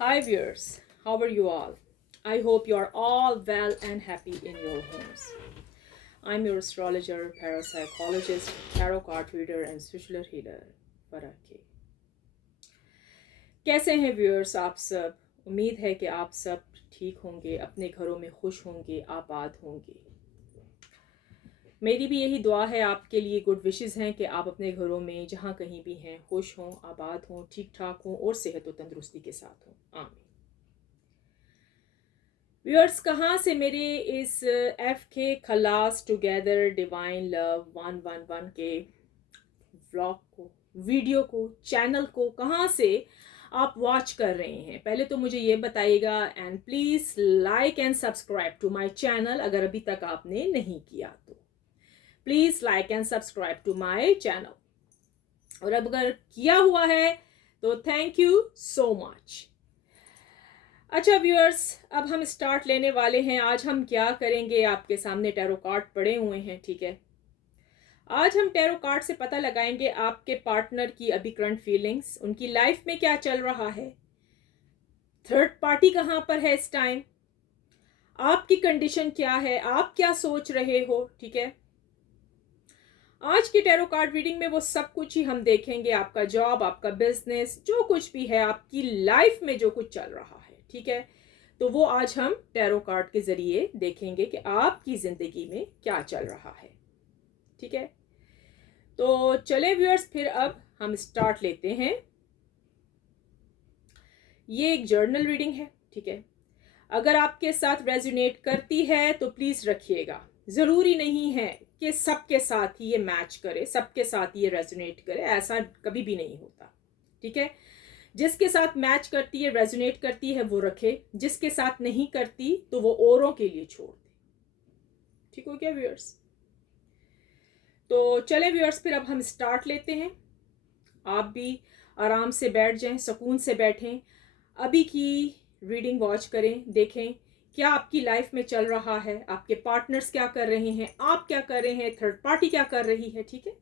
Hi viewers, how are you all? I hope you are all well and happy in your homes. I'm your astrologer, parapsychologist, tarot card reader and spiritual healer, Faraki. कैसे हैं viewers आप सब? उम्मीद है कि आप सब ठीक होंगे, अपने घरों में खुश होंगे, आबाद होंगे। मेरी भी यही दुआ है आपके लिए, गुड विशेस हैं कि आप अपने घरों में जहाँ कहीं भी हैं खुश हों, आबाद हों, ठीक ठाक हों और सेहत और तंदुरुस्ती के साथ हों। आमीन। व्यूअर्स, कहाँ से मेरे इस एफ के खलास टुगेदर डिवाइन लव 111 के व्लॉग को, वीडियो को, चैनल को कहाँ से आप वॉच कर रहे हैं? पहले तो मुझे ये बताइएगा and please like and subscribe to my channel अगर अभी तक आपने नहीं किया तो। Please like and subscribe to my channel, और अब अगर किया हुआ है तो थैंक यू सो मच। अच्छा व्यूअर्स, अब हम स्टार्ट लेने वाले हैं। आज हम क्या करेंगे, आपके सामने टैरो कार्ड पड़े हुए हैं, ठीक है। आज हम टैरो कार्ड से पता लगाएंगे आपके पार्टनर की अभी करंट फीलिंग्स, उनकी लाइफ में क्या चल रहा है, थर्ड पार्टी कहाँ पर है इस टाइम, आपकी कंडीशन क्या है, आप क्या सोच रहे हो, ठीक है। आज की टैरो कार्ड रीडिंग में वो सब कुछ ही हम देखेंगे, आपका जॉब, आपका बिजनेस, जो कुछ भी है आपकी लाइफ में जो कुछ चल रहा है, ठीक है। तो वो आज हम टैरो कार्ड के जरिए देखेंगे कि आपकी जिंदगी में क्या चल रहा है, ठीक है। तो चले व्यूअर्स, फिर अब हम स्टार्ट लेते हैं। ये एक जर्नल रीडिंग है, ठीक है। अगर आपके साथ रेजोनेट करती है तो प्लीज रखिएगा। जरूरी नहीं है कि सबके साथ ही ये मैच करे, सबके साथ ये रेजोनेट करे, ऐसा कभी भी नहीं होता, ठीक है। जिसके साथ मैच करती है, रेजोनेट करती है, वो रखे, जिसके साथ नहीं करती तो वो औरों के लिए छोड़ दे। ठीक हो गया व्यूअर्स? तो चले व्यूअर्स, फिर अब हम स्टार्ट लेते हैं। आप भी आराम से बैठ जाएं, सुकून से बैठें, अभी की रीडिंग वॉच करें, देखें क्या आपकी लाइफ में चल रहा है, आपके पार्टनर्स क्या कर रहे हैं, आप क्या कर रहे हैं, थर्ड पार्टी क्या कर रही है, ठीक है।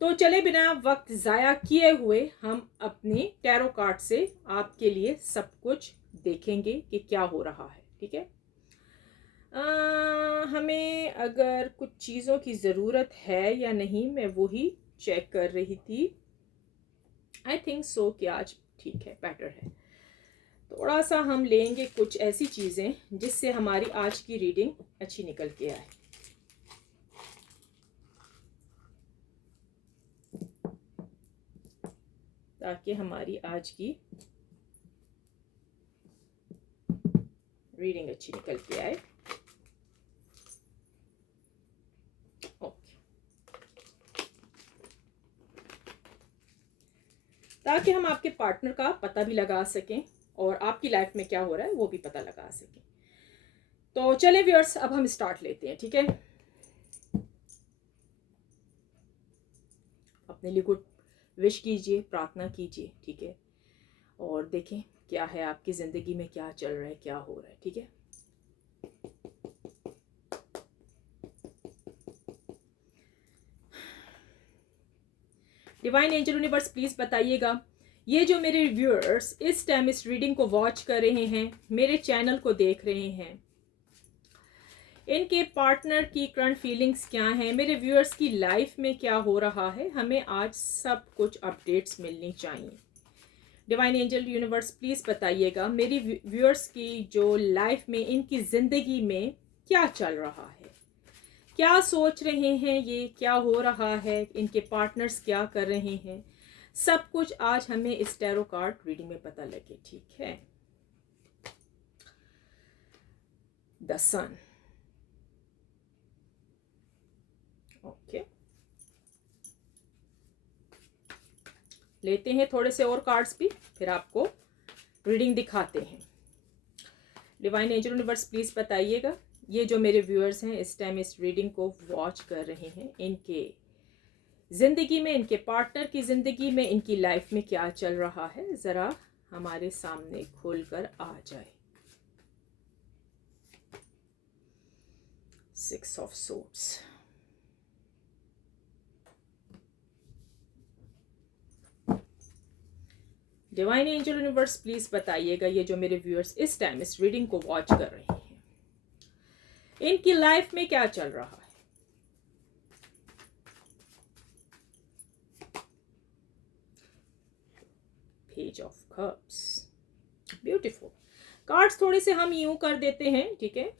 तो चले बिना वक्त ज़ाया किए हुए हम अपने टैरो कार्ड से आपके लिए सब कुछ देखेंगे कि क्या हो रहा है, ठीक है। हमें अगर कुछ चीज़ों की ज़रूरत है या नहीं, मैं वही चेक कर रही थी। आई थिंक सो कि आज ठीक है, बेटर है। थोड़ा सा हम लेंगे कुछ ऐसी चीज़ें जिससे हमारी आज की रीडिंग अच्छी निकल के आए। ताकि हमारी आज की रीडिंग अच्छी निकल के आए। ओके, ताकि हम आपके पार्टनर का पता भी लगा सकें और आपकी लाइफ में क्या हो रहा है वो भी पता लगा सकें। तो चले व्यूअर्स, अब हम स्टार्ट लेते हैं, ठीक है। अपने लिए गुड विश कीजिए, प्रार्थना कीजिए, ठीक है। और देखें क्या है आपकी ज़िंदगी में, क्या चल रहा है, क्या हो रहा है, ठीक है। डिवाइन एंजल यूनिवर्स प्लीज़ बताइएगा, ये जो मेरे व्यूअर्स इस टाइम इस रीडिंग को वॉच कर रहे हैं, मेरे चैनल को देख रहे हैं, इनके पार्टनर की करंट फीलिंग्स क्या हैं, मेरे व्यूअर्स की लाइफ में क्या हो रहा है, हमें आज सब कुछ अपडेट्स मिलनी चाहिए। डिवाइन एंजल यूनिवर्स प्लीज़ बताइएगा मेरी व्यूअर्स की जो लाइफ में, इनकी ज़िंदगी में क्या चल रहा है, क्या सोच रहे हैं ये, क्या हो रहा है, इनके पार्टनर्स क्या कर रहे हैं, सब कुछ आज हमें इस टैरो कार्ड रीडिंग में पता लगे, ठीक है। द सन, ओके, लेते हैं थोड़े से और कार्ड्स भी, फिर आपको रीडिंग दिखाते हैं। डिवाइन एंजल यूनिवर्स प्लीज़ बताइएगा, ये जो मेरे व्यूअर्स हैं इस टाइम इस रीडिंग को वॉच कर रहे हैं, इनके ज़िंदगी में, इनके पार्टनर की ज़िंदगी में, इनकी लाइफ में क्या चल रहा है, ज़रा हमारे सामने खोल कर आ जाए। 6 of swords, divine angel universe please बताइएगा, ये जो मेरे व्यूअर्स इस टाइम इस रीडिंग को वॉच कर रहे हैं, इनकी लाइफ में क्या चल रहा है। Page of cups, beautiful. Cards थोड़े से हम यूं कर देते हैं, ठीक है।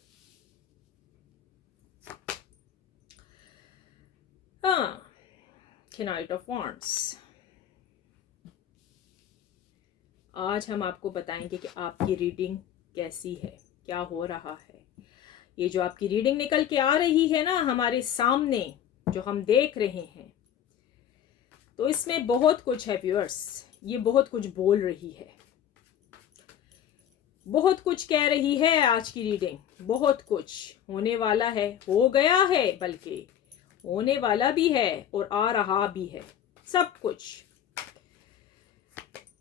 हाँ, नाइट ऑफ वॉन्ड्स। आज हम आपको बताएंगे कि आपकी रीडिंग कैसी है, क्या हो रहा है। ये जो आपकी रीडिंग निकल के आ रही है ना हमारे सामने, जो हम देख रहे हैं, तो इसमें बहुत कुछ है व्यूअर्स। ये बहुत कुछ बोल रही है, बहुत कुछ कह रही है आज की रीडिंग। बहुत कुछ होने वाला है, हो गया है, बल्कि होने वाला भी है और आ रहा भी है, सब कुछ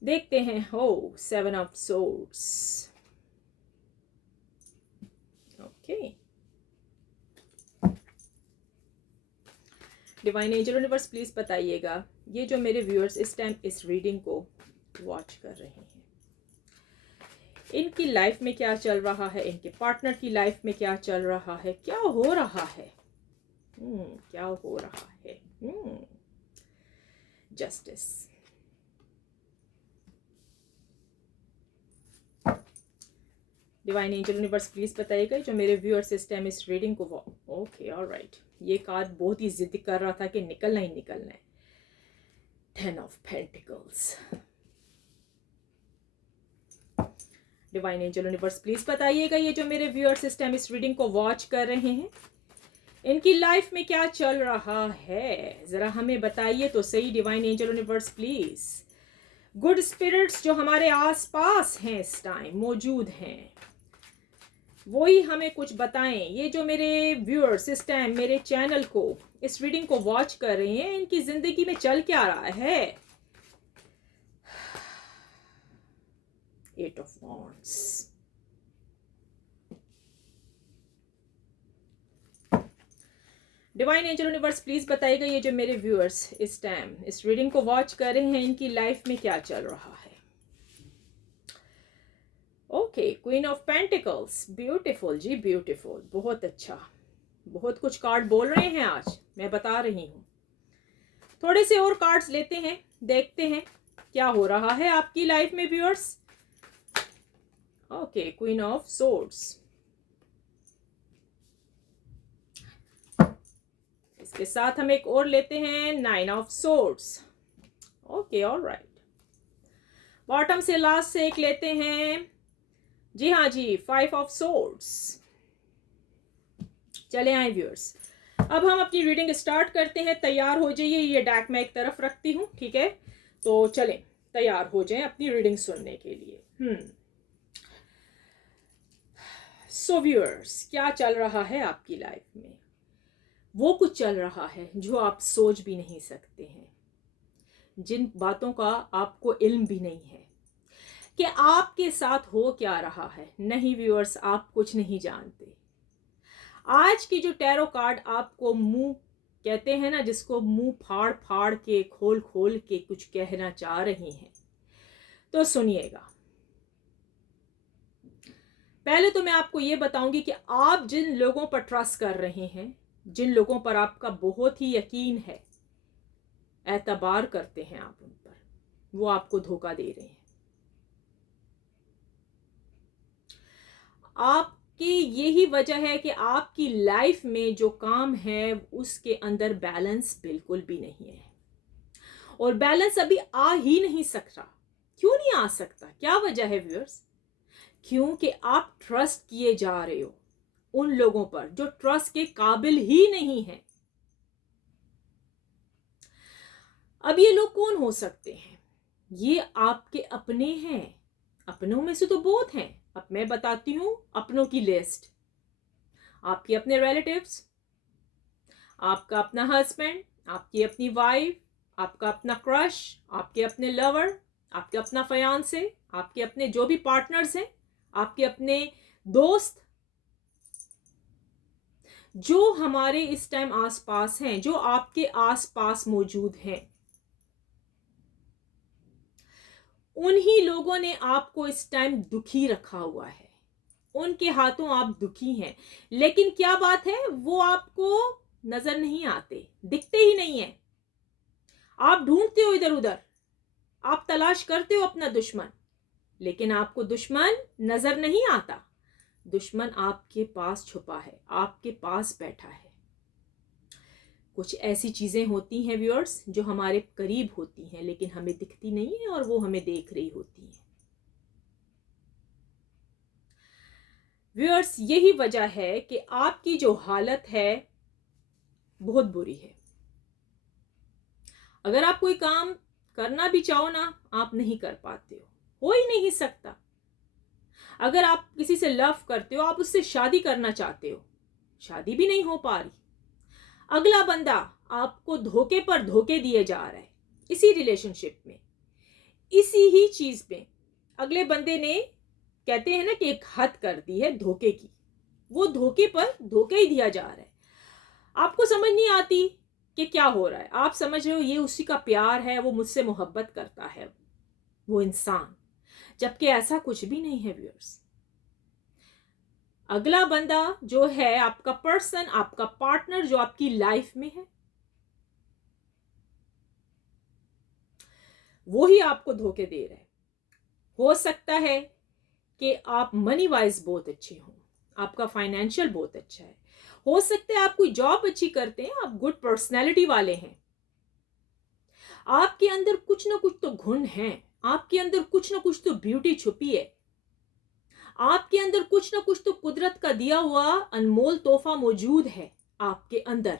देखते हैं। हो, 7 of swords, okay. Divine angel universe please बताइएगा, ये जो मेरे व्यूअर्स इस टाइम इस रीडिंग को वॉच कर रहे हैं, इनकी लाइफ में क्या चल रहा है, इनके पार्टनर की लाइफ में क्या चल रहा है, क्या हो रहा है। क्या हो रहा है। Justice, divine angel universe please बताइएगा जो मेरे व्यूअर्स इस टाइम इस रीडिंग को ओके ऑलराइट। ये कार्ड बहुत ही जिद कर रहा था कि निकलना ही निकलना है। 10 of pentacles. Divine angel universe please बताइएगा ये जो मेरे व्यूअर्स इस टाइम इस रीडिंग को वॉच कर रहे हैं, इनकी लाइफ में क्या चल रहा है, जरा हमें बताइए तो सही। Divine angel universe please, good spirits जो हमारे आसपास हैं इस टाइम मौजूद हैं, वही हमें कुछ बताएं। ये जो मेरे व्यूअर्स इस टाइम मेरे चैनल को इस रीडिंग को वॉच कर रहे हैं, इनकी जिंदगी में चल क्या रहा है। 8 of wands. Divine angel universe please बताइएगा ये जो मेरे व्यूअर्स इस टाइम इस रीडिंग को वॉच कर रहे हैं, इनकी लाइफ में क्या चल रहा है। Okay, queen of pentacles, beautiful जी, ब्यूटीफुल, बहुत अच्छा। बहुत कुछ कार्ड बोल रहे हैं आज, मैं बता रही हूँ। थोड़े से और कार्ड्स लेते हैं, देखते हैं क्या हो रहा है आपकी लाइफ में viewers. Okay, queen of swords. इसके साथ हम एक और लेते हैं, 9 of swords. Okay alright. Bottom से लास्ट से एक लेते हैं, जी हाँ जी, 5 ऑफ सोर्ड्स। चले आए व्यूअर्स, अब हम अपनी रीडिंग स्टार्ट करते हैं। तैयार हो जाइए, ये डैक मैं एक तरफ रखती हूँ, ठीक है। तो चलें, तैयार हो जाएं अपनी रीडिंग सुनने के लिए। सो व्यूअर्स, क्या चल रहा है आपकी लाइफ में। वो कुछ चल रहा है जो आप सोच भी नहीं सकते हैं, जिन बातों का आपको इल्म भी नहीं है कि आपके साथ हो क्या रहा है। नहीं व्यूअर्स, आप कुछ नहीं जानते। आज की जो टैरो कार्ड आपको मुंह कहते हैं ना, जिसको मुंह फाड़ फाड़ के खोल खोल के कुछ कहना चाह रही हैं, तो सुनिएगा। पहले तो मैं आपको ये बताऊंगी कि आप जिन लोगों पर ट्रस्ट कर रहे हैं, जिन लोगों पर आपका बहुत ही यकीन है, एतबार करते हैं आप उन पर, वो आपको धोखा दे रहे हैं। आपकी यही वजह है कि आपकी लाइफ में जो काम है उसके अंदर बैलेंस बिल्कुल भी नहीं है, और बैलेंस अभी आ ही नहीं सकता। क्यों नहीं आ सकता, क्या वजह है व्यूअर्स? क्योंकि आप ट्रस्ट किए जा रहे हो उन लोगों पर जो ट्रस्ट के काबिल ही नहीं है। अब ये लोग कौन हो सकते हैं? ये आपके अपने हैं। अपनों में से तो बहुत हैं। अब मैं बताती हूं अपनों की लिस्ट। आपके अपने रिलेटिव्स, आपका अपना हस्बैंड, आपकी अपनी वाइफ, आपका अपना क्रश, आपके अपने लवर, आपके अपना फयांसे, आपके अपने जो भी पार्टनर्स हैं, आपके अपने दोस्त, जो हमारे इस टाइम आसपास हैं, जो आपके आसपास मौजूद हैं, उन्हीं लोगों ने आपको इस टाइम दुखी रखा हुआ है, उनके हाथों आप दुखी हैं। लेकिन क्या बात है, वो आपको नजर नहीं आते, दिखते ही नहीं है। आप ढूंढते हो इधर उधर, आप तलाश करते हो अपना दुश्मन, लेकिन आपको दुश्मन नजर नहीं आता। दुश्मन आपके पास छुपा है, आपके पास बैठा है। कुछ ऐसी चीजें होती हैं व्यूअर्स जो हमारे करीब होती हैं लेकिन हमें दिखती नहीं है और वो हमें देख रही होती हैं। व्यूअर्स, यही वजह है कि आपकी जो हालत है बहुत बुरी है। अगर आप कोई काम करना भी चाहो ना, आप नहीं कर पाते हो ही नहीं सकता। अगर आप किसी से लव करते हो, आप उससे शादी करना चाहते हो, शादी भी नहीं हो पा रही। अगला बंदा आपको धोखे पर धोखे दिए जा रहा है, इसी रिलेशनशिप में, इसी ही चीज में अगले बंदे ने, कहते हैं ना कि एक हद कर दी है धोखे की, वो धोखे पर धोखे ही दिया जा रहा है। आपको समझ नहीं आती कि क्या हो रहा है। आप समझ रहे हो ये उसी का प्यार है, वो मुझसे मोहब्बत करता है वो इंसान, जबकि ऐसा कुछ भी नहीं है व्यूअर्स। अगला बंदा जो है, आपका पर्सन, आपका पार्टनर जो आपकी लाइफ में है, वो ही आपको धोखे दे रहा है। हो सकता है कि आप मनी वाइज बहुत अच्छे हो, आपका फाइनेंशियल बहुत अच्छा है, हो सकता है आप कोई जॉब अच्छी करते हैं, आप गुड पर्सनैलिटी वाले हैं, आपके अंदर कुछ ना कुछ तो गुण है, आपके अंदर कुछ ना कुछ तो ब्यूटी छुपी है, आपके अंदर कुछ ना कुछ तो कुदरत का दिया हुआ अनमोल तोहफा मौजूद है आपके अंदर,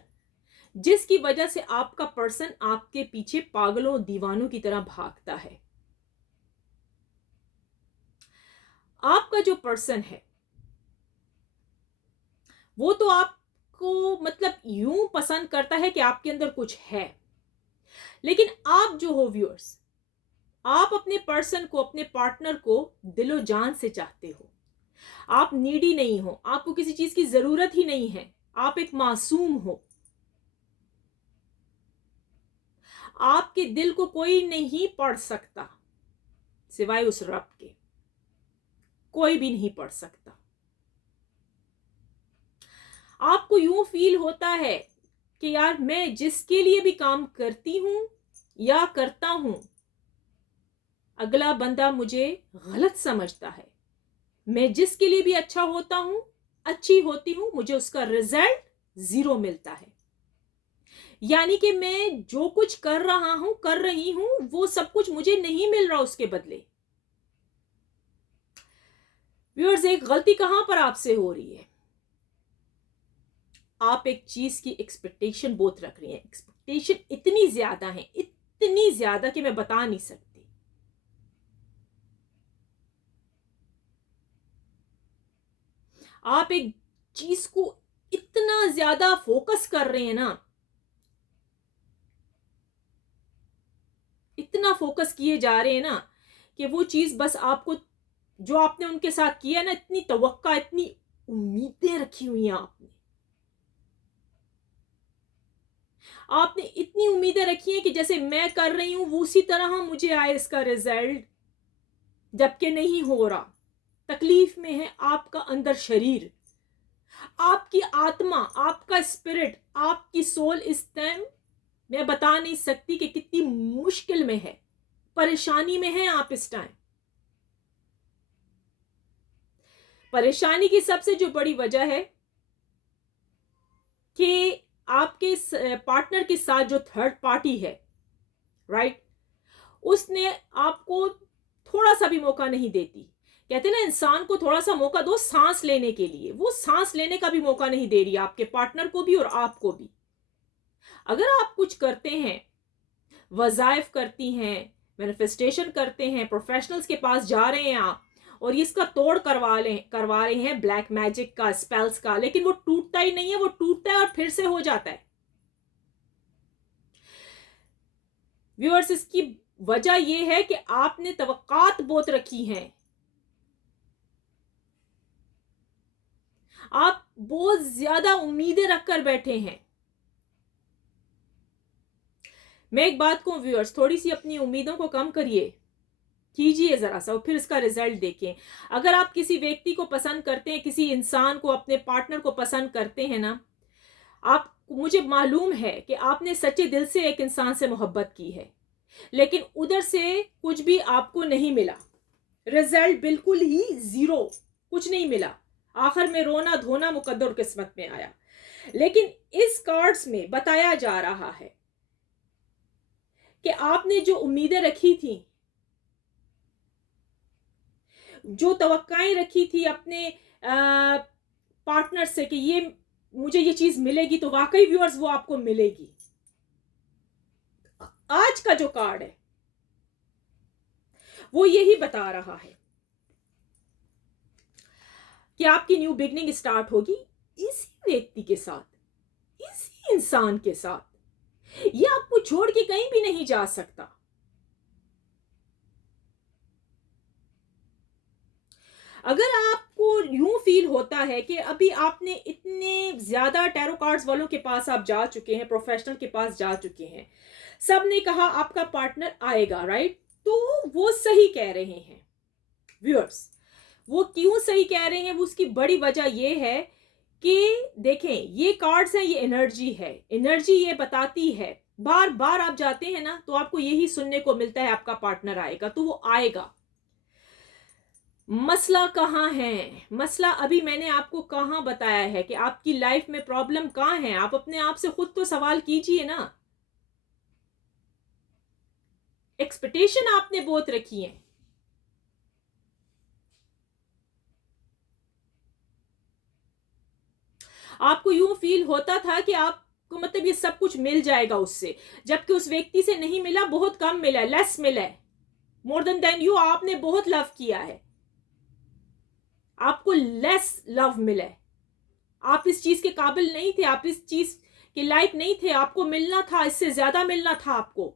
जिसकी वजह से आपका पर्सन आपके पीछे पागलों दीवानों की तरह भागता है। आपका जो पर्सन है वो तो आपको मतलब यूं पसंद करता है कि आपके अंदर कुछ है, लेकिन आप जो हो व्यूअर्स, आप अपने पर्सन को, अपने पार्टनर को दिलो जान से चाहते हो। आप नीडी नहीं हो, आपको किसी चीज की जरूरत ही नहीं है, आप एक मासूम हो। आपके दिल को कोई नहीं पढ़ सकता सिवाय उस रब के, कोई भी नहीं पढ़ सकता। आपको यूं फील होता है कि यार मैं जिसके लिए भी काम करती हूं या करता हूं, अगला बंदा मुझे गलत समझता है। मैं जिसके लिए भी अच्छा होता हूं, अच्छी होती हूं, मुझे उसका रिजल्ट 0 मिलता है। यानी कि मैं जो कुछ कर रहा हूं, कर रही हूं, वो सब कुछ मुझे नहीं मिल रहा उसके बदले। व्यूअर्स, एक गलती कहां पर आपसे हो रही है, आप एक चीज की एक्सपेक्टेशन बहुत रख रही हैं। एक्सपेक्टेशन इतनी ज्यादा है, इतनी ज्यादा कि मैं बता नहीं सकती। आप एक चीज को इतना ज्यादा फोकस कर रहे हैं ना, इतना फोकस किए जा रहे हैं ना कि वो चीज बस आपको, जो आपने उनके साथ किया ना, इतनी तवक्का, इतनी उम्मीदें रखी हुई हैं आपने, आपने इतनी उम्मीदें रखी हैं कि जैसे मैं कर रही हूं वो उसी तरह मुझे आए इसका रिजल्ट, जबकि नहीं हो रहा। तकलीफ में है आपका अंदर शरीर, आपकी आत्मा, आपका स्पिरिट, आपकी सोल इस टाइम मैं बता नहीं सकती कि कितनी मुश्किल में है, परेशानी में है आप इस टाइम। परेशानी की सबसे जो बड़ी वजह है कि आपके पार्टनर के साथ जो थर्ड पार्टी है, राइट, उसने आपको थोड़ा सा भी मौका नहीं देती। कहते ना, इंसान को थोड़ा सा मौका दो सांस लेने के लिए, वो सांस लेने का भी मौका नहीं दे रही आपके पार्टनर को भी और आपको भी। अगर आप कुछ करते हैं, वज़ाइफ करती हैं, मैनिफेस्टेशन करते हैं, प्रोफेशनल्स के पास जा रहे हैं आप और इसका तोड़ करवा रहे हैं ब्लैक मैजिक का, स्पेल्स का, लेकिन वो टूटता ही नहीं है, वो टूटता है और फिर से हो जाता है। व्यूअर्स, इसकी वजह यह है कि आपने तवक्कात बहुत रखी हैं, आप बहुत ज्यादा उम्मीदें रखकर बैठे हैं। मैं एक बात कहूं व्यूअर्स, थोड़ी सी अपनी उम्मीदों को कम करिए। कीजिए ज़रा सा, और फिर इसका रिजल्ट देखें। अगर आप किसी व्यक्ति को पसंद करते हैं, किसी इंसान को, अपने पार्टनर को पसंद करते हैं ना, आप, मुझे मालूम है कि आपने सच्चे दिल से एक इंसान से मोहब्बत की है, लेकिन उधर से कुछ भी आपको नहीं मिला, रिजल्ट बिल्कुल ही जीरो, कुछ नहीं मिला, आखिर में रोना धोना मुकद्दर किस्मत में आया। लेकिन इस कार्ड्स में बताया जा रहा है कि आपने जो उम्मीदें रखी थी, जो तवक्काएं रखी थी अपने पार्टनर से कि ये, मुझे ये चीज मिलेगी, तो वाकई व्यूअर्स वो आपको मिलेगी। आज का जो कार्ड है वो यही बता रहा है कि आपकी न्यू बिगनिंग स्टार्ट होगी इसी व्यक्ति के साथ, इसी इंसान के साथ। ये आपको छोड़ के कहीं भी नहीं जा सकता। अगर आपको यूं फील होता है कि अभी आपने इतने ज्यादा टैरो कार्ड्स वालों के पास आप जा चुके हैं, प्रोफेशनल के पास जा चुके हैं, सब ने कहा आपका पार्टनर आएगा, राइट, तो वो सही कह रहे हैं व्यूअर्स। वो क्यों सही कह रहे हैं, वो उसकी बड़ी वजह ये है कि देखें, ये कार्ड्स हैं, ये एनर्जी है, एनर्जी ये बताती है, बार बार आप जाते हैं ना तो आपको यही सुनने को मिलता है आपका पार्टनर आएगा, तो वो आएगा। मसला कहाँ है, मसला अभी मैंने आपको कहाँ बताया है कि आपकी लाइफ में प्रॉब्लम कहाँ है। आप अपने आप से खुद तो सवाल कीजिए ना। एक्सपेक्टेशन आपने बहुत रखी है। आपको यूं फील होता था कि आपको मतलब ये सब कुछ मिल जाएगा उससे, जबकि उस व्यक्ति से नहीं मिला, बहुत कम मिला, लेस मिला है, मोर देन यू, आपने बहुत लव किया है, आपको लेस लव मिला है, आप इस चीज के काबिल नहीं थे, आप इस चीज के लायक नहीं थे, आपको मिलना था, इससे ज्यादा मिलना था आपको।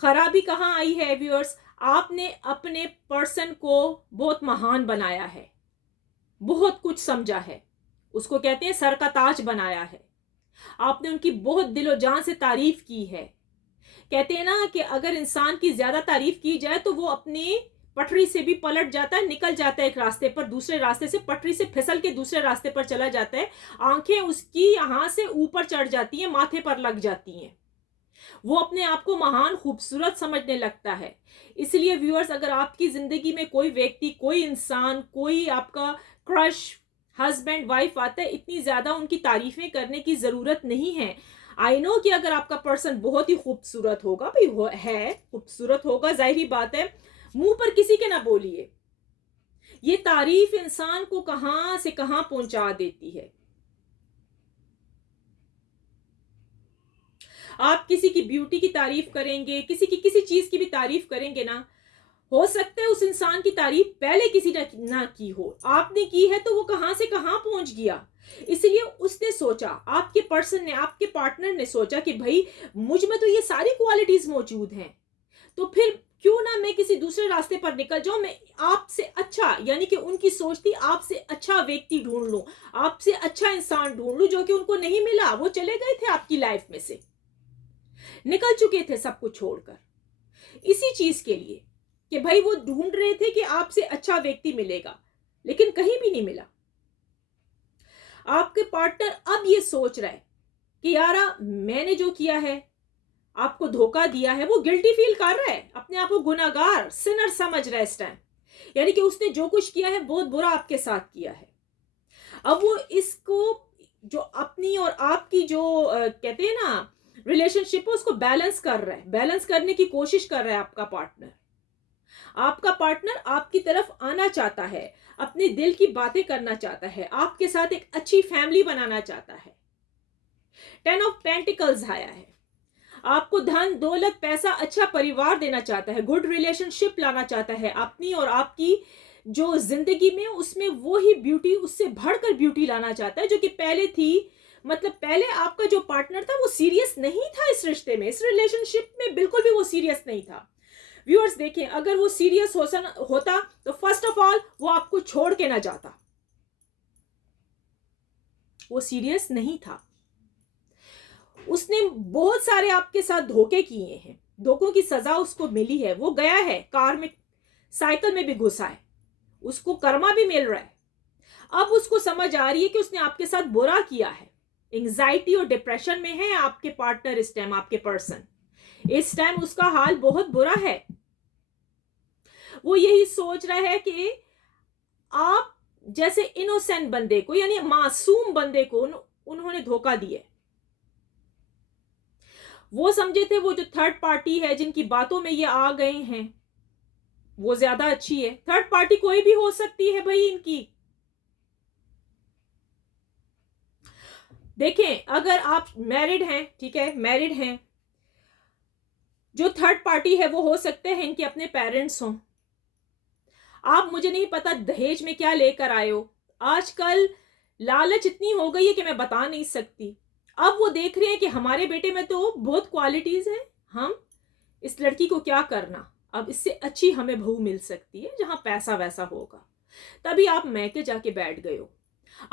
खराबी कहां आई है व्यूअर्स, आपने अपने पर्सन को बहुत महान बनाया है, बहुत कुछ समझा है, उसको कहते हैं सर का ताज बनाया है, आपने उनकी बहुत दिलो जान से तारीफ की है। कहते हैं ना कि अगर इंसान की ज्यादा तारीफ की जाए तो वो अपनी पटरी से भी पलट जाता है, निकल जाता है एक रास्ते पर, दूसरे रास्ते से पटरी से फिसल के दूसरे रास्ते पर चला जाता है, आंखें उसकी यहां से ऊपर चढ़ जाती हैं, माथे पर लग जाती हैं, वो अपने आप को महान खूबसूरत समझने लगता है। इसलिए व्यूअर्स, अगर आपकी जिंदगी में कोई व्यक्ति, कोई इंसान, कोई आपका क्रश, हस्बैंड वाइफ आता है, इतनी ज्यादा उनकी तारीफें करने की जरूरत नहीं है। आई नो कि अगर आपका पर्सन बहुत ही खूबसूरत होगा, भाई वो है खूबसूरत होगा, जाहिर ही बात है, मुंह पर किसी के ना बोलिए, ये तारीफ इंसान को कहां से कहां पहुंचा देती है। आप किसी की ब्यूटी की तारीफ करेंगे, किसी की किसी चीज की भी तारीफ करेंगे ना, हो सकता है उस इंसान की तारीफ पहले किसी ने ना की हो, आपने की है, तो वो कहां से कहां पहुंच गया। इसलिए उसने सोचा, आपके पर्सन ने, आपके पार्टनर ने सोचा कि भाई मुझ में तो ये सारी क्वालिटीज मौजूद हैं, तो फिर क्यों ना मैं किसी दूसरे रास्ते पर निकल जाऊं, मैं आपसे अच्छा, यानी कि उनकी सोच थी आपसे अच्छा व्यक्ति ढूंढ लूं, आपसे अच्छा इंसान ढूंढ लूं, जो कि उनको नहीं मिला, वो चले गए थे आपकी लाइफ में से, निकल चुके थे सब कुछ छोड़कर, इसी चीज के लिए कि भाई वो ढूंढ रहे थे कि आपसे अच्छा व्यक्ति मिलेगा, लेकिन कहीं भी नहीं मिला। आपके पार्टनर अब ये सोच रहा है कि यारा मैंने जो किया है, आपको धोखा दिया है, वो गिल्टी फील कर रहा है, अपने आप को गुनाहगार, सिनर समझ रहा है इस टाइम, यानी कि उसने जो कुछ किया है बहुत बुरा आपके साथ किया है। अब वो इसको, जो अपनी और आपकी जो कहते हैं ना रिलेशनशिप, उसको बैलेंस कर रहा है, बैलेंस करने की कोशिश कर रहा है आपका पार्टनर। आपका पार्टनर आपकी तरफ आना चाहता है, अपने दिल की बातें करना चाहता है, आपके साथ एक अच्छी फैमिली बनाना चाहता है। 10 ऑफ पेंटिकल्स आया है, आपको धन दौलत पैसा अच्छा परिवार देना चाहता है, गुड रिलेशनशिप लाना चाहता है अपनी और आपकी जो जिंदगी में, उसमें वो ही ब्यूटी, उससे बढ़कर ब्यूटी लाना चाहता है जो कि पहले थी। मतलब पहले आपका जो पार्टनर था वो सीरियस नहीं था इस रिश्ते में, इस रिलेशनशिप में बिल्कुल भी वो सीरियस नहीं था। व्यूअर्स देखें, अगर वो सीरियस होता तो फर्स्ट ऑफ ऑल वो आपको छोड़ के ना जाता, वो सीरियस नहीं था, उसने बहुत सारे आपके साथ धोखे किए हैं, धोखों की सजा उसको मिली है, वो गया है कार में, साइकिल में भी घुसा है, उसको कर्मा भी मिल रहा है। अब उसको समझ आ रही है कि उसने आपके साथ बुरा किया है, एंजाइटी और डिप्रेशन में है आपके पार्टनर इस टाइम, आपके पर्सन इस टाइम उसका हाल बहुत बुरा है। वो यही सोच रहा है कि आप जैसे इनोसेंट बंदे को, यानी मासूम बंदे को उन्होंने धोखा दिया। वो समझे थे वो जो थर्ड पार्टी है जिनकी बातों में ये आ गए हैं वो ज्यादा अच्छी है। थर्ड पार्टी कोई भी हो सकती है भाई इनकी। देखें, अगर आप मैरिड हैं, ठीक है, मैरिड हैं, जो थर्ड पार्टी है वो हो सकते हैं इनके अपने पेरेंट्स हों। आप, मुझे नहीं पता दहेज में क्या लेकर आए हो। आजकल लालच इतनी हो गई है कि मैं बता नहीं सकती। अब वो देख रहे हैं कि हमारे बेटे में तो बहुत क्वालिटीज हैं, हम इस लड़की को क्या करना, अब इससे अच्छी हमें बहू मिल सकती है जहां पैसा वैसा होगा। तभी आप मैके जाके बैठ गए हो,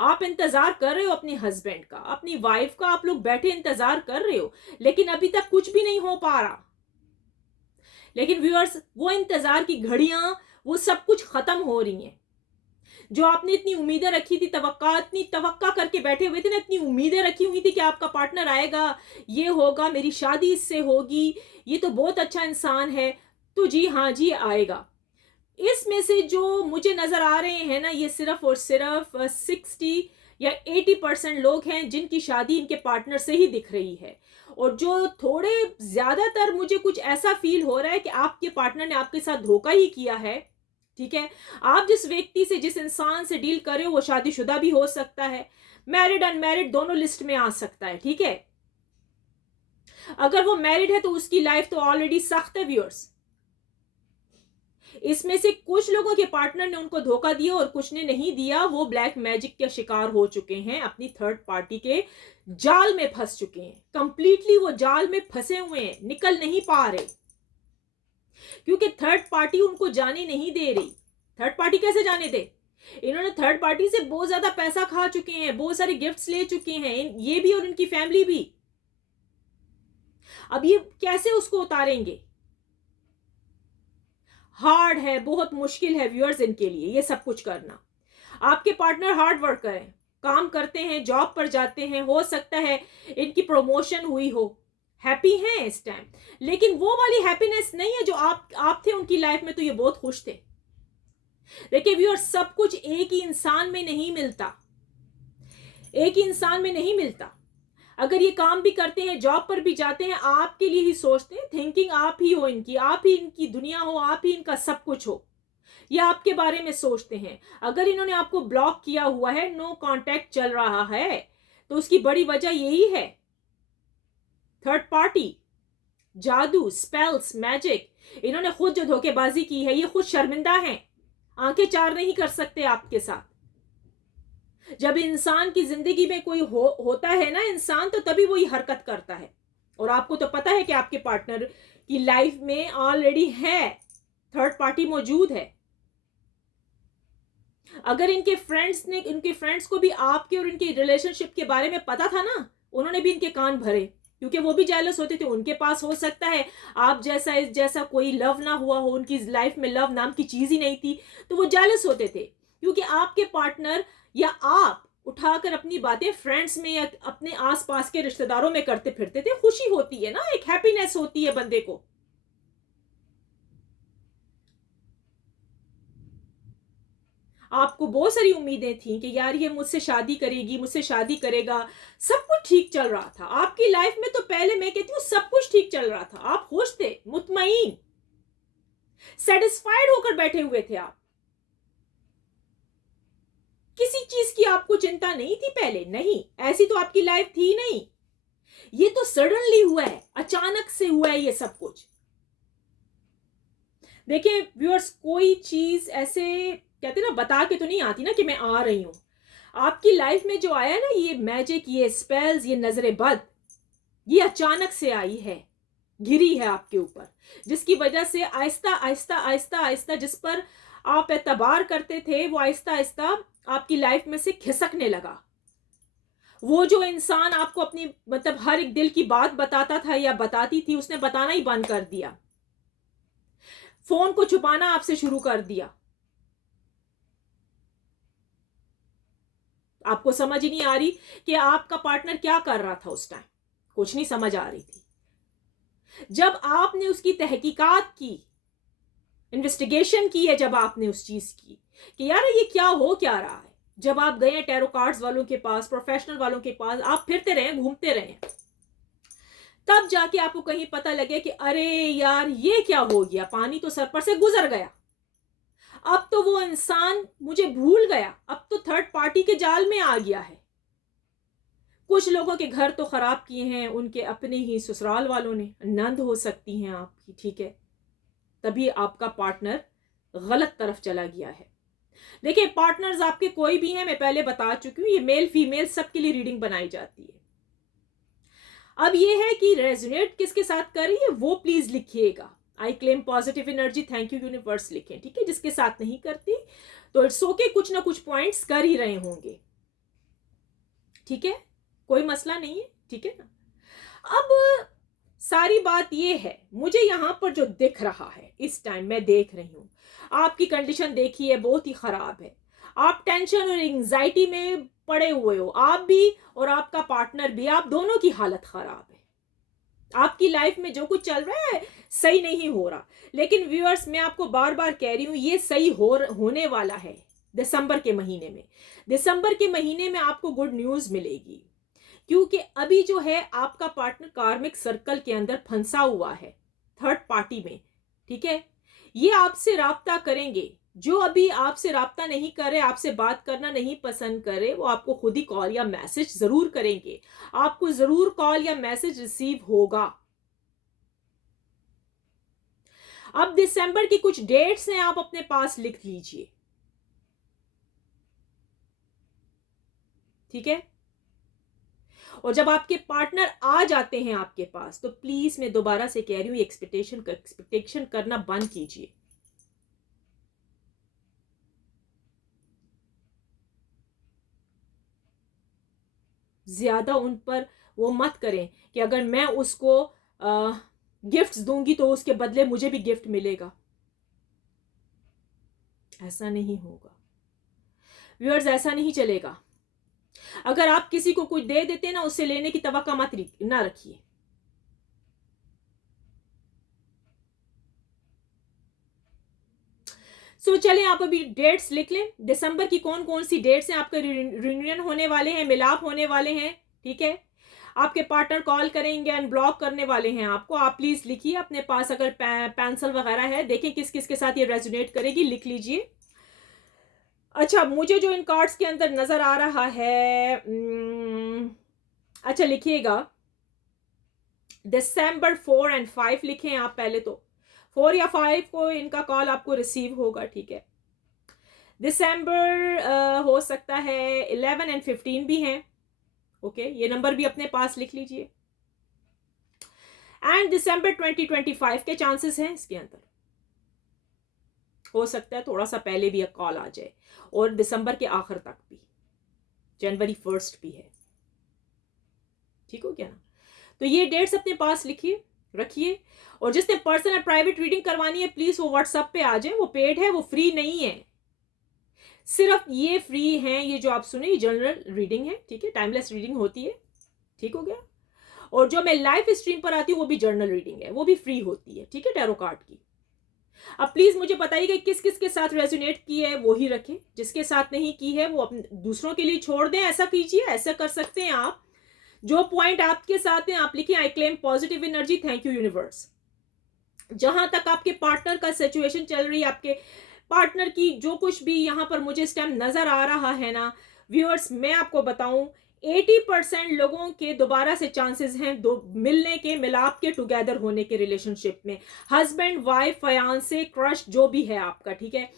आप इंतजार कर रहे हो अपने हस्बैंड का, अपनी वाइफ का, आप लोग बैठे इंतजार कर रहे हो, लेकिन अभी तक कुछ भी नहीं हो पा रहा। लेकिन व्यूअर्स, वो इंतजार की घड़ियां, वो सब कुछ खत्म हो रही हैं। जो आपने इतनी उम्मीदें रखी थी, इतनी तवक्का करके बैठे हुए थे ना, इतनी उम्मीदें रखी हुई थी कि आपका पार्टनर आएगा, ये होगा, मेरी शादी इससे होगी, ये तो बहुत अच्छा इंसान है, तो जी हाँ जी आएगा। इसमें से जो मुझे नजर आ रहे हैं ना, ये सिर्फ और सिर्फ 60 या 80% लोग हैं जिनकी शादी इनके पार्टनर से ही दिख रही है। और जो थोड़े ज्यादातर, मुझे कुछ ऐसा फील हो रहा है कि आपके पार्टनर ने आपके साथ धोखा ही किया है। ठीक है, आप जिस व्यक्ति से, जिस इंसान से डील कर रहे हो वो शादीशुदा भी हो सकता है, मैरिड अनमैरिड दोनों लिस्ट में आ सकता है। ठीक है, अगर वो मैरिड है तो उसकी लाइफ तो ऑलरेडी सख्त है व्यूअर्स। इसमें से कुछ लोगों के पार्टनर ने उनको धोखा दिया और कुछ ने नहीं दिया, वो ब्लैक मैजिक के शिकार हो चुके हैं, अपनी थर्ड पार्टी के जाल में फंस चुके हैं, कंप्लीटली वो जाल में फंसे हुए हैं, निकल नहीं पा रहे, क्योंकि थर्ड पार्टी उनको जाने नहीं दे रही। थर्ड पार्टी कैसे जाने दे? इन्होंने थर्ड पार्टी से बहुत ज्यादा पैसा खा चुके हैं, बहुत सारे गिफ्ट्स ले चुके हैं, ये भी और इनकी फैमिली भी। अब ये कैसे उसको उतारेंगे? हार्ड है, बहुत मुश्किल है व्यूअर्स इनके लिए ये सब कुछ करना। आपके पार्टनर हार्ड वर्कर हैं, काम करते हैं, जॉब पर जाते हैं, हो सकता है इनकी प्रमोशन हुई हो, हैप्पी हैं इस टाइम, लेकिन वो वाली हैप्पीनेस नहीं है जो आप थे उनकी लाइफ में, तो ये बहुत खुश थे। देखिए व्यूअर्स, सब कुछ एक ही इंसान में नहीं मिलता, एक ही इंसान में नहीं मिलता। अगर ये काम भी करते हैं, जॉब पर भी जाते हैं, आपके लिए ही सोचते हैं, थिंकिंग आप ही हो इनकी, आप ही इनकी दुनिया हो, आप ही इनका सब कुछ हो, ये आपके बारे में सोचते हैं। अगर इन्होंने आपको ब्लॉक किया हुआ है, नो कांटेक्ट चल रहा है, तो उसकी बड़ी वजह यही है, थर्ड पार्टी, जादू, स्पेल्स, मैजिक। इन्होंने खुद जो धोखेबाजी की है, ये खुद शर्मिंदा हैं, आंखें चार नहीं कर सकते आपके साथ। जब इंसान की जिंदगी में कोई होता है ना इंसान, तो तभी वो ये हरकत करता है। और आपको तो पता है कि आपके पार्टनर की लाइफ में ऑलरेडी है, थर्ड पार्टी मौजूद है। अगर इनके फ्रेंड्स को भी आपके और इनके रिलेशनशिप के बारे में पता था ना, उन्होंने भी इनके कान भरे, क्योंकि वो भी जेलस होते थे। उनके पास हो सकता है आप जैसा, इस जैसा कोई लव ना हुआ हो, उनकी लाइफ में लव नाम की चीज ही नहीं थी, तो वो जेलस होते थे, क्योंकि आपके पार्टनर या आप उठाकर अपनी बातें फ्रेंड्स में या अपने आसपास के रिश्तेदारों में करते फिरते थे। खुशी होती है ना, एक हैप्पीनेस होती है बंदे को। आपको बहुत सारी उम्मीदें थी कि यार ये मुझसे शादी करेगी, मुझसे शादी करेगा, सब कुछ ठीक चल रहा था आपकी लाइफ में। तो पहले मैं कहती हूँ सब कुछ ठीक चल रहा था, आप खुश थे, मुतमईन, सेटिस्फाइड होकर बैठे हुए थे आप, किसी चीज की आपको चिंता नहीं थी पहले, नहीं, ऐसी तो आपकी लाइफ थी नहीं। ये तो सडनली हुआ है, अचानक से हुआ है ये सब कुछ। देखिए व्यूअर्स, कोई चीज ऐसे कहते ना बता के तो नहीं आती ना कि मैं आ रही हूं। आपकी लाइफ में जो आया ना ये मैजिक, ये स्पेल्स, ये नजरे बद, ये अचानक से आई है, घिरी है आपके ऊपर, जिसकी वजह से आहिस्ता आहिस्ता आहिस्ता आहिस्ता जिस पर आप एतबार करते थे वो आहिस्ता आहिस्ता आपकी लाइफ में से खिसकने लगा। वो जो इंसान आपको अपनी मतलब हर एक दिल की बात बताता था या बताती थी, उसने बताना ही बंद कर दिया, फोन को छुपाना आपसे शुरू कर दिया। आपको समझ ही नहीं आ रही कि आपका पार्टनर क्या कर रहा था उस टाइम, कुछ नहीं समझ आ रही थी। जब आपने उसकी तहकीकात की, इन्वेस्टिगेशन की है, जब आपने उस चीज की कि यार ये क्या हो क्या रहा है, जब आप गए टैरो कार्ड्स वालों के पास, प्रोफेशनल वालों के पास, आप फिरते रहे, घूमते रहे, तब जाके आपको कहीं पता लगे कि अरे यार ये क्या हो गया, पानी तो सर पर से गुजर गया, अब तो वो इंसान मुझे भूल गया, अब तो थर्ड पार्टी के जाल में आ गया है। कुछ लोगों के घर तो खराब किए हैं उनके अपने ही ससुराल वालों ने, नंद हो सकती हैं आपकी, ठीक है, तभी आपका पार्टनर गलत तरफ चला गया है। देखिए पार्टनर्स आपके कोई भी हैं, मैं पहले बता चुकी हूं, ये मेल फीमेल सबके लिए रीडिंग बनाई जाती है। अब ये है कि रेजोनेट किसके साथ कर रही है वो प्लीज लिखिएगा, I claim positive energy, thank you universe लिखें, ठीक है। जिसके साथ नहीं करती तो इट्स ओके, कुछ ना कुछ पॉइंट्स कर ही रहे होंगे, ठीक है, कोई मसला नहीं है, ठीक है ना। अब सारी बात ये है, मुझे यहां पर जो दिख रहा है इस टाइम, मैं देख रही हूं आपकी कंडीशन देखी है, बहुत ही खराब है। आप टेंशन और एंजाइटी में पड़े हुए हो, आप भी और आपका पार्टनर भी, आप दोनों की हालत खराब है। आपकी लाइफ में जो कुछ चल रहा है सही नहीं हो रहा, लेकिन व्यूअर्स मैं आपको बार बार कह रही हूं ये सही होने वाला है दिसंबर के महीने में। दिसंबर के महीने में आपको गुड न्यूज मिलेगी, क्योंकि अभी जो है आपका पार्टनर कार्मिक सर्कल के अंदर फंसा हुआ है, थर्ड पार्टी में, ठीक है। ये आपसे राब्ता करेंगे, जो अभी आपसे राब्ता नहीं करे, आपसे बात करना नहीं पसंद करे, वो आपको खुद ही कॉल या मैसेज जरूर करेंगे, आपको जरूर कॉल या मैसेज रिसीव होगा। अब दिसंबर की कुछ डेट्स हैं, आप अपने पास लिख लीजिए, ठीक है। और जब आपके पार्टनर आ जाते हैं आपके पास, तो प्लीज मैं दोबारा से कह रही हूं, एक्सपेक्टेशन करना बंद कीजिए। ज्यादा उन पर वो मत करें कि अगर मैं उसको गिफ्ट्स दूंगी तो उसके बदले मुझे भी गिफ्ट मिलेगा, ऐसा नहीं होगा व्यूअर्स, ऐसा नहीं चलेगा। अगर आप किसी को कुछ दे देते ना, उससे लेने की तवक्का मत ना रखिए। सो चलें, आप अभी डेट्स लिख लें, दिसंबर की कौन कौन सी डेट्स हैं आपके रियूनियन होने वाले हैं, मिलाप होने वाले हैं, ठीक है। आपके पार्टनर कॉल करेंगे, अनब्लॉक करने वाले हैं आपको, आप प्लीज लिखिए अपने पास, अगर पेंसिल वगैरह है, देखें किस किस के साथ ये रेजोनेट करेगी, लिख लीजिए। अच्छा, मुझे जो इन कार्ड्स के अंदर नजर आ रहा है, अच्छा लिखिएगा, दिसंबर 4 और 5 लिखें आप, पहले तो 4 या 5 को इनका कॉल आपको रिसीव होगा, ठीक है। दिसंबर हो सकता है 11 और 15 भी हैं, ओके, ये नंबर भी अपने पास लिख लीजिए। एंड दिसंबर 2025 के चांसेस हैं इसके अंदर, हो सकता है थोड़ा सा पहले भी एक कॉल आ जाए, और दिसंबर के आखिर तक भी, जनवरी 1 भी है, ठीक हो क्या ना। तो ये डेट्स अपने पास लिखिए, रखिए, और जिसने पर्सनल प्राइवेट रीडिंग करवानी है प्लीज वो व्हाट्सएप पे आ जाए, वो पेड है, वो फ्री नहीं है, सिर्फ ये फ्री है, ये जो आप सुने ये जनरल रीडिंग है, ठीक है, टाइमलेस रीडिंग होती है, ठीक हो गया। और जो मैं लाइव स्ट्रीम पर आती हूँ वो भी जर्नल रीडिंग है, वो भी फ्री होती है, ठीक है, टैरो कार्ड की। अब प्लीज मुझे बताइएगा किस किस के साथ रेजोनेट की है वो ही रखें, जिसके साथ नहीं की है वो अपने दूसरों के लिए छोड़ दें, ऐसा कीजिए, ऐसा कर सकते हैं आप। जो पॉइंट आपके साथ हैं आप लिखिए, I claim positive energy, thank you universe. जहां तक आपके पार्टनर का सिचुएशन चल रही है, आपके पार्टनर की जो कुछ भी यहां पर मुझे इस टाइम नजर आ रहा है ना व्यूअर्स, मैं आपको बताऊं 80% लोगों के दोबारा से चांसेस हैं दो मिलने के, मिलाप के, टुगेदर होने के रिलेशनशिप में, हस्बैंड वाइफ, फयांसे, क्रश, जो भी है आपका, ठीक है।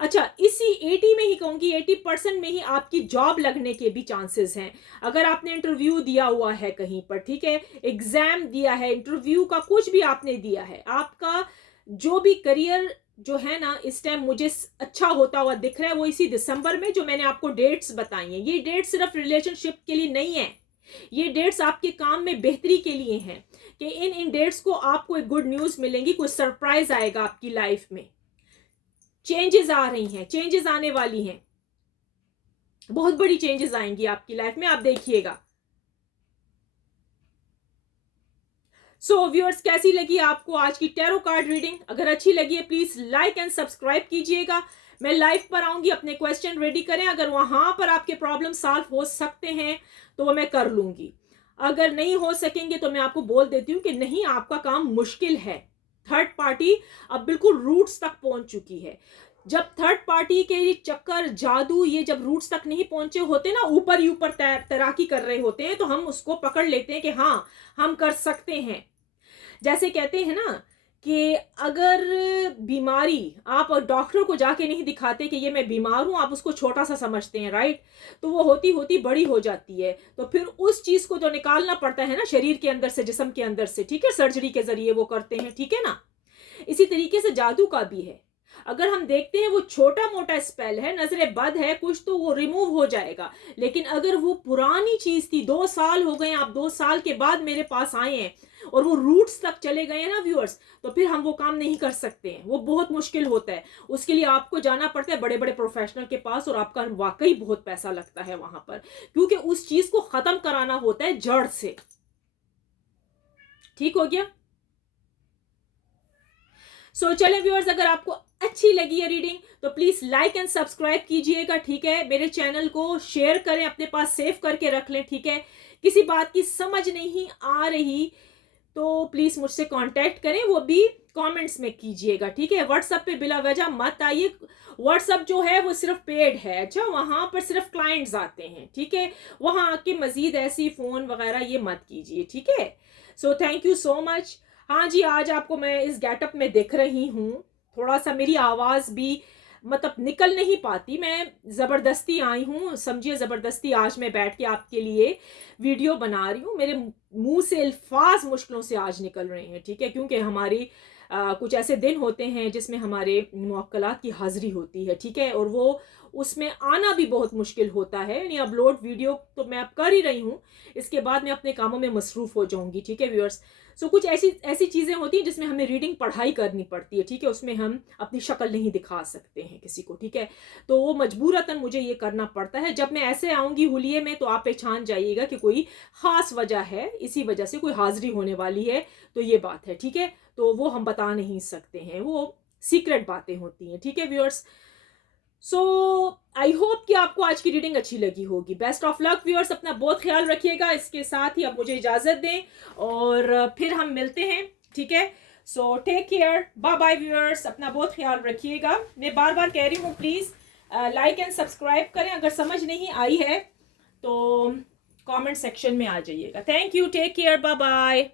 अच्छा, इसी 80 में ही कहूंगी, 80% में ही आपकी जॉब लगने के भी चांसेस हैं। अगर आपने इंटरव्यू दिया हुआ है कहीं पर, ठीक है, एग्जाम दिया है, इंटरव्यू का कुछ भी आपने दिया है, आपका जो भी करियर जो है ना इस टाइम मुझे अच्छा होता हुआ दिख रहा है वो इसी दिसंबर में, जो मैंने आपको डेट्स बताई हैं। ये डेट्स सिर्फ रिलेशनशिप के लिए नहीं है, ये डेट्स आपके काम में बेहतरी के लिए हैं कि इन डेट्स को आपको एक गुड न्यूज़ मिलेंगी, कोई सरप्राइज आएगा आपकी लाइफ में, चेंजेस आ रही हैं, चेंजेस आने वाली हैं, बहुत बड़ी चेंजेस आएंगी आपकी लाइफ में, आप देखिएगा। सो व्यूअर्स, कैसी लगी आपको आज की टैरो कार्ड रीडिंग? अगर अच्छी लगी है प्लीज लाइक एंड सब्सक्राइब कीजिएगा। मैं लाइव पर आऊंगी, अपने क्वेश्चन रेडी करें, अगर वहां पर आपके प्रॉब्लम सॉल्व हो सकते हैं तो वो मैं कर लूंगी, अगर नहीं हो सकेंगे तो मैं आपको बोल देती हूँ कि नहीं, आपका काम मुश्किल है। थर्ड पार्टी अब बिल्कुल रूट्स तक पहुंच चुकी है। जब थर्ड पार्टी के ये चक्कर, जादू, ये जब रूट्स तक नहीं पहुंचे होते ना, ऊपर ही ऊपर तैराकी कर रहे होते हैं, तो हम उसको पकड़ लेते हैं कि हाँ हम कर सकते हैं। जैसे कहते हैं ना कि अगर बीमारी, आप डॉक्टर को जाके नहीं दिखाते कि ये मैं बीमार हूं, आप उसको छोटा सा समझते हैं, राइट? तो वो होती होती बड़ी हो जाती है, तो फिर उस चीज को तो निकालना पड़ता है ना शरीर के अंदर से, जिस्म के अंदर से, ठीक है, सर्जरी के जरिए वो करते हैं, ठीक है ना। इसी तरीके से जादू का भी है, अगर हम देखते हैं वो छोटा मोटा स्पेल है, नजरे बद है कुछ, तो वो रिमूव हो जाएगा। लेकिन अगर वो पुरानी चीज थी, 2 साल हो गए, आप 2 साल के बाद मेरे पास आए हैं और वो रूट्स तक चले गए ना व्यूअर्स, तो फिर हम वो काम नहीं कर सकते हैं, वो बहुत मुश्किल होता है। उसके लिए आपको जाना पड़ता है बड़े बड़े प्रोफेशनल के पास, और आपका वाकई बहुत पैसा लगता है वहां पर, क्योंकि उस चीज को खत्म कराना होता है जड़ से। ठीक हो गया? सो चले व्यूअर्स, अगर आपको अच्छी लगी है रीडिंग तो प्लीज लाइक एंड सब्सक्राइब कीजिएगा, ठीक है। मेरे चैनल को शेयर करें, अपने पास सेव करके रख लें, ठीक है। किसी बात की समझ नहीं आ रही तो प्लीज मुझसे कांटेक्ट करें, वो भी कमेंट्स में कीजिएगा, ठीक है। व्हाट्सएप पे बिला वजह मत आइए, व्हाट्सएप जो है वो सिर्फ पेड है, अच्छा, वहां पर सिर्फ क्लाइंट्स आते हैं, ठीक है। वहां आके मजीद ऐसी फोन वगैरह ये मत कीजिए, ठीक है। So thank you so much. हाँ जी, आज आपको मैं इस गेटअप में दिख रही हूँ, थोड़ा सा मेरी आवाज भी मतलब निकल नहीं पाती, मैं जबरदस्ती आई हूँ, समझिए जबरदस्ती आज मैं बैठ के आपके लिए वीडियो बना रही हूँ। मेरे मुंह से अल्फाज मुश्किलों से आज निकल रहे हैं, ठीक है, क्योंकि हमारी कुछ ऐसे दिन होते हैं जिसमें हमारे मुवक्कलात की हाजिरी होती है, ठीक है, और वो उसमें आना भी बहुत मुश्किल होता है। यानी अपलोड वीडियो तो मैं अब कर ही रही हूँ, इसके बाद मैं अपने कामों में मसरूफ हो जाऊंगी, ठीक है व्यूअर्स। सो कुछ ऐसी ऐसी चीज़ें होती हैं जिसमें हमें रीडिंग पढ़ाई करनी पड़ती है, ठीक है, उसमें हम अपनी शक्ल नहीं दिखा सकते हैं किसी को, ठीक है, तो वो मजबूरतन मुझे ये करना पड़ता है। जब मैं ऐसे आऊँगी हुलिये में तो आप पहचान जाइएगा कि कोई ख़ास वजह है, इसी वजह से कोई हाजिरी होने वाली है, तो ये बात है, ठीक है। तो वो हम बता नहीं सकते हैं, वो सीक्रेट बातें होती हैं, ठीक है व्यूअर्स। सो आई होप कि आपको आज की रीडिंग अच्छी लगी होगी। बेस्ट ऑफ लक व्यूअर्स, अपना बहुत ख्याल रखिएगा। इसके साथ ही अब मुझे इजाज़त दें और फिर हम मिलते हैं, ठीक है। So take care, bye bye viewers, अपना बहुत ख्याल रखिएगा। मैं बार बार कह रही हूँ प्लीज़ लाइक एंड सब्सक्राइब करें, अगर समझ नहीं आई है तो कमेंट सेक्शन में आ जाइएगा। Thank you, take care, bye bye.